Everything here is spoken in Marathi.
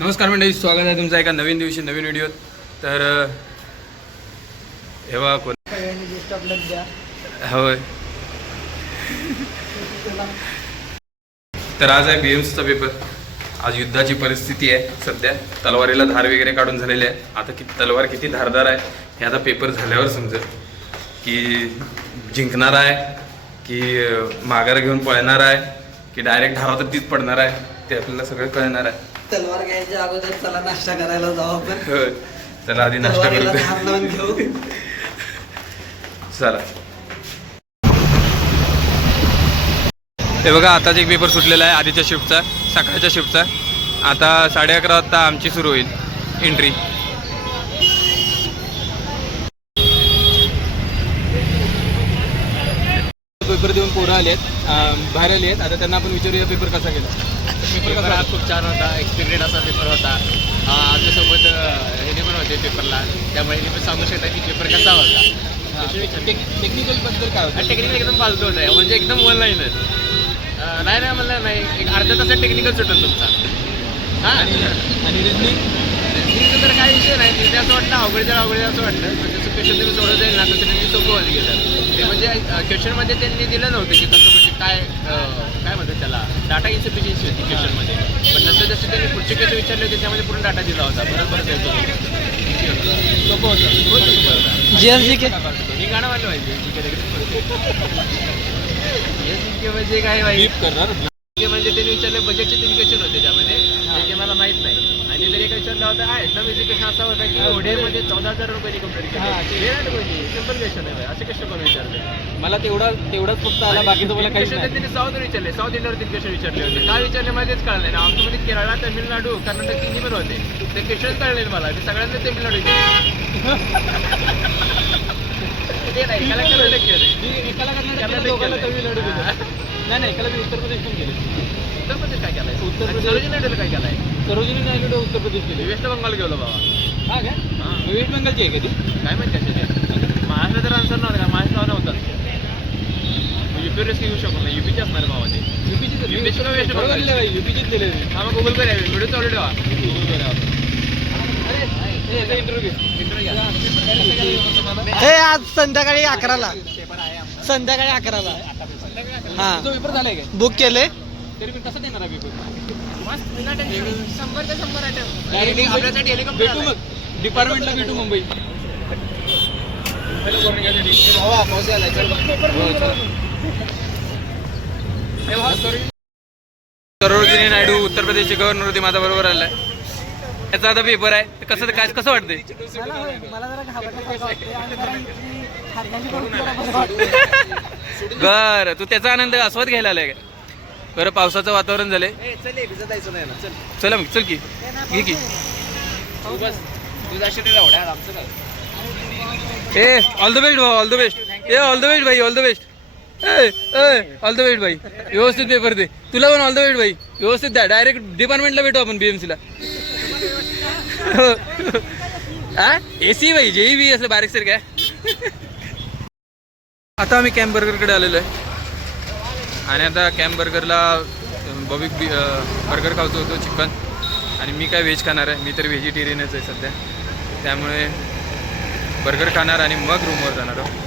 नमस्कार मंडळी, स्वागत आहे तुमचं एका नवीन दिवशी नवीन व्हिडिओ. तर हेवा कोण होय. तर आज आहे BMCचा पेपर. आज युद्धाची परिस्थिती आहे सध्या. तलवारीला धार वगैरे काढून झालेले आहे. आता किती तलवार किती धारदार आहे हे आता पेपर झाल्यावर समजेल की जिंकणार आहे की माघार घेऊन पळणार आहे की डायरेक्ट धारा तर तीच पडणार आहे, ते आपल्याला सगळं कळणार आहे. तलवार घ्यायच्या अगोदर चला नाश्ता करायला जाऊ आपण. चला आधी नाश्ता करू. घेऊ. चला. हे बघा, आताच एक पेपर सुटलेला आहे आधीच्या शिफ्टचा, सकाळच्या शिफ्टचा. आता 11:30 वाजता आमची सुरू होईल एंट्री. पेपर देऊन पोरं आले आहेत, बाहेर आले आहेत. आता त्यांना आपण विचारूया पेपर कसा गेला. पेपर हा खूप छान होता, एक्सपिरियंट असा पेपर होता. आमच्यासोबत हे पण होते पेपरला, त्यामुळे हे पण सांगू शकता की पेपर कसा होता. टेक्निकलबद्दल काय होतं? टेक्निकल एकदम फालतू होतं, म्हणजे एकदम वन लाईनर. नाही म्हणलं नाही, एक अर्ध्या तासात टेक्निकल सुटेल तुमचा. हां, आणि रिजनिंग तर काही विषय नाही. तिथे असं वाटलं अवघड असं वाटलं, पण त्याचं क्वेश्चन तुम्ही सोडत जाईल ना तसं त्यांनी सोपं होत गेलं. ते म्हणजे क्वेश्चनमध्ये त्यांनी दिलं नव्हतं की कसं म्हणजे काय म्हणतात त्याला, डाटा इन्सफिशियन्सी होती क्वेश्चनमध्ये. पण नंतर जसे त्यांनी पुढचे क्वेश्चन विचारले होते त्यामध्ये पूर्ण डाटा दिला होता. बरोबर द्यायचो, सोपं होतं. मी गाणं म्हणलं पाहिजे म्हणजे काय माहिती म्हणजे त्यांनी विचारले बजेटचे 3 क्वेश्चन होते त्यामध्ये, ते मला माहीत नाही. आणि तरी एक विचारला होता एकदम इझी क्वेश्चन असा होता की ओढेमध्ये 14,000 रुपयाची कंप्लीट केली. सिंपल क्वेश्चन आहे, असे क्वेश्चन पण विचारले. मला तेवढाच फक्त आला, बाकी तुम्हाला काही त्यांनी साऊथ विचारले, साऊथ इंडियावर 3 क्वेश्चन विचारले होते. काय विचारले मला तेच कळलं नाही. आमच्यामध्ये केरळ, तमिळनाडू, कर्नाटक तिन्ही पण होते. ते क्वेश्चन कळले मला, ते सगळ्यांना तमिळनाडू ते नाही, एकाला कर्नाटक केलं, एकाला तमिळनाडू नाही, एकाला मी उत्तर प्रदेश पण गेले. उत्तर प्रदेश काय केलाय? सरोजिनी नायडूला काय केलाय? सरोजिनी नायडू उत्तर प्रदेश गेले. वेस्ट बंगाल गेलो बाबा. हा काय? वेस्ट बंगालची आहे का ती? काय माहिती कशाचे. महाराष्ट्र तर आन्सर नव्हता का, महाराष्ट्र नव्हता. युपी रेस घेऊ शकतो ना, युपीचे असणार बाबा ते. युपीचे का वेस्ट बंगाल? युपीचीच दिले. हा, मग गुगल पे आहे, व्हिडिओ चालू ठेवा. हे आज संध्याकाळी 11ला. संध्याकाळी 11ला. हा, पेपर झालाय काय? बुक केले. तरी पण कसं देणार आहे पेपर? 100 ते 100 आयटम आपल्यासाठी हेलिकॉप्टर भेटू मग, डिपार्टमेंटला भेटू मुंबई. सरोजिनी नायडू उत्तर प्रदेशचे गव्हर्नर होते, माझा बरोबर आलाय. याचा आता पेपर आहे, कसं वाटतंय? मला जरा घाबरल्यासारखं वाटतंय आणि जरा इथली खाण्याची बरं, तू त्याचा आनंद आस्वाद घ्यायला आलाय का? बरं, पावसाचं वातावरण झालंय. चला मग, चल की घे की. ए ऑल द बेस्ट भाऊ, ऑल द बेस्ट. ए ऑल द बेस्ट भाई, all the best. All the best भाई, व्यवस्थित पेपर दे. तुला पण ऑल द बेस्ट भाई, व्यवस्थित द्या. डायरेक्ट डिपार्टमेंटला भेटू आपण BMCला. हा, AC भाई, JEB असलं बारीक सर काय. आता आम्ही कॅम्प बर्गरकडे आलेलो आहे आणि आता कॅम्प बर्गरला बॉबिक बर्गर खावतो होतो, चिकन. आणि मी काय व्हेज खाणार आहे, मी तर व्हेजिटेरियनच आहे सध्या. त्यामुळे बर्गर खाणार आणि मग रूमवर जाणार आहोत.